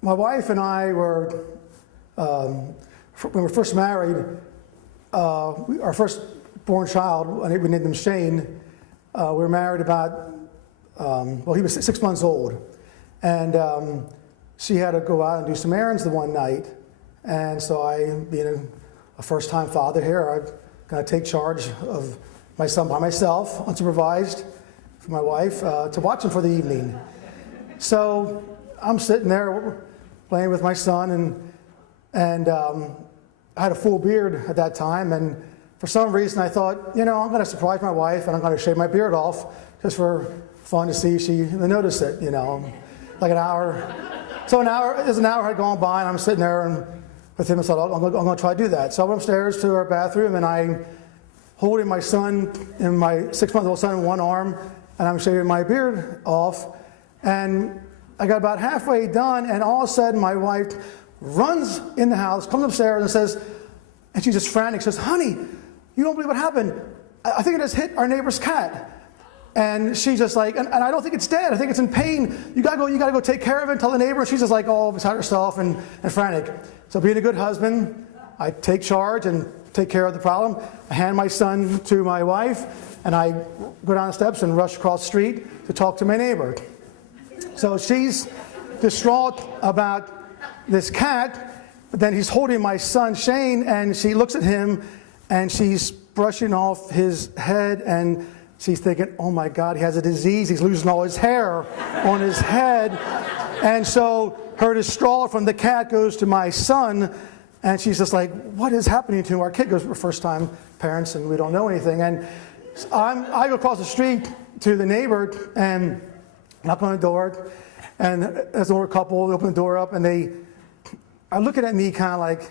My wife and I were, when we were first married, our first born child, we named him Shane. We were married about, he was 6 months old. And she had to go out and do some errands the one night. And so I, being a first-time father here, I'm going to take charge of my son by myself, unsupervised, for my wife, to watch him for the evening. So I'm sitting there playing with my son, and I had a full beard at that time, and for some reason I thought, I'm going to surprise my wife, and I'm going to shave my beard off, just for fun to see if she would notice it, like an hour. So an hour had gone by, and I'm sitting there and with him, I thought, I'm going to try to do that. So I went upstairs to our bathroom, and I'm holding my son, and my 6-month-old son in one arm, and I'm shaving my beard off, and I got about halfway done, and all of a sudden my wife runs in the house, comes upstairs and says, and she's just frantic, she says, honey, you don't believe what happened. I think it just hit our neighbor's cat. And she's just like, and I don't think it's dead, I think it's in pain. You gotta go take care of it and tell the neighbor. And she's just like all beside herself and frantic. So being a good husband, I take charge and take care of the problem. I hand my son to my wife, and I go down the steps and rush across the street to talk to my neighbor. So she's distraught about this cat, but then he's holding my son Shane, and she looks at him and she's brushing off his head, and she's thinking, oh my God, he has a disease, he's losing all his hair on his head. And so her distraught from the cat goes to my son, and she's just like, what is happening to our kid? Because we're first time parents and we don't know anything. And I go across the street to the neighbor and knock on the door, and there's an older couple. They open the door up, and they are looking at me kind of like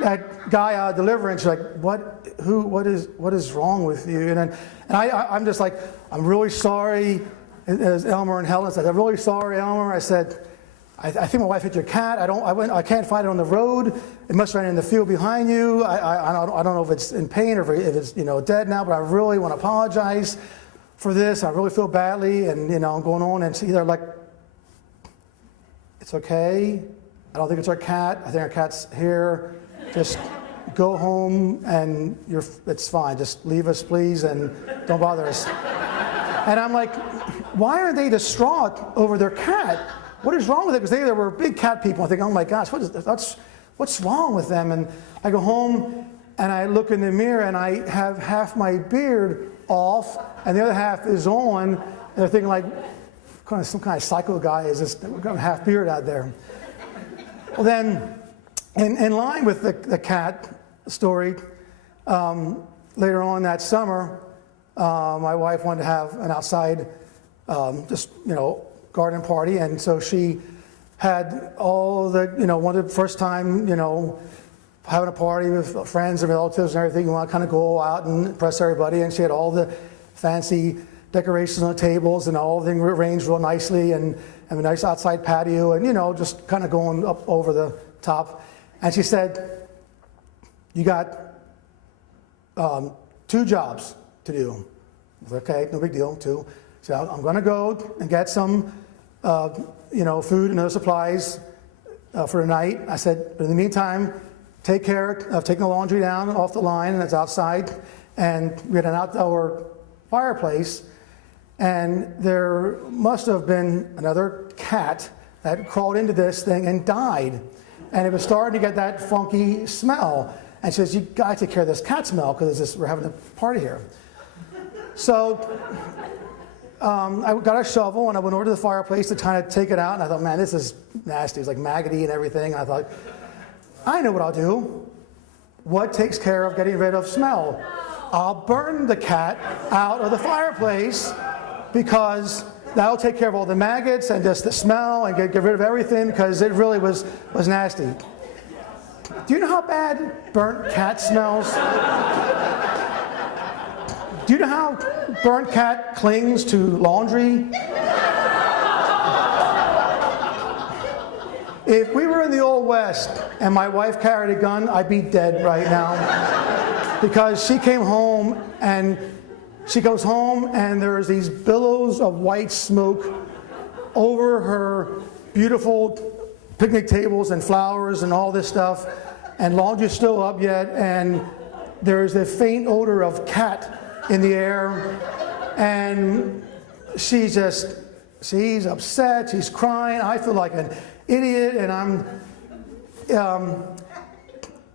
that guy out of Deliverance, like, what is wrong with you? And I'm just like, I'm really sorry. As Elmer and Helen said, I'm really sorry, Elmer. I said, I think my wife hit your cat. I can't find it on the road. It must have ran in the field behind you. I don't know if it's in pain or if it's dead now, but I really want to apologize for this. I really feel badly, and I'm going on, and they're like, it's okay. I don't think it's our cat. I think our cat's here. Just go home, and it's fine. Just leave us, please, and don't bother us. And I'm like, why are they distraught over their cat? What is wrong with it? Because they were big cat people. I think, oh my gosh, what's wrong with them? And I go home, and I look in the mirror, and I have half my beard off, and the other half is on. And they're thinking, like, some kind of psycho guy is just got a half beard out there. Well, then, in line with the cat story, later on that summer, my wife wanted to have an outside, garden party, and so she had all the, wanted the first time, having a party with friends and relatives and everything. You want to kind of go out and impress everybody, and she had all the fancy decorations on the tables and all the things arranged real nicely, and a nice outside patio, and just kind of going up over the top. And she said, you got 2 jobs to do. I was okay, no big deal, 2. So I'm going to go and get some food and other supplies for the night. I said, but in the meantime, take care of taking the laundry down off the line, and it's outside. And we had an outdoor fireplace, and there must have been another cat that crawled into this thing and died. And it was starting to get that funky smell. And she says, you got to take care of this cat smell, because we're having a party here. So I got a shovel, and I went over to the fireplace to kind of take it out, and I thought, man, this is nasty. It's like maggoty and everything. And I thought, I know what I'll do. What takes care of getting rid of smell? I'll burn the cat out of the fireplace, because that'll take care of all the maggots and just the smell and get rid of everything, because it really was nasty. Do you know how bad burnt cat smells? Do you know how burnt cat clings to laundry? If we were in the Old West and my wife carried a gun, I'd be dead right now. Because she came home and She goes home and there's these billows of white smoke over her beautiful picnic tables and flowers and all this stuff, and laundry's still up yet, and there's a faint odor of cat in the air, and she's upset, she's crying, I feel like an idiot, and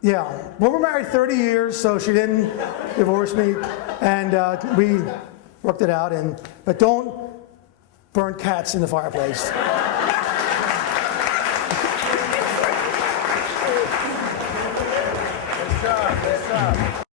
yeah. Well, we're married 30 years, so she didn't divorce me, and we worked it out, but don't burn cats in the fireplace. Good job.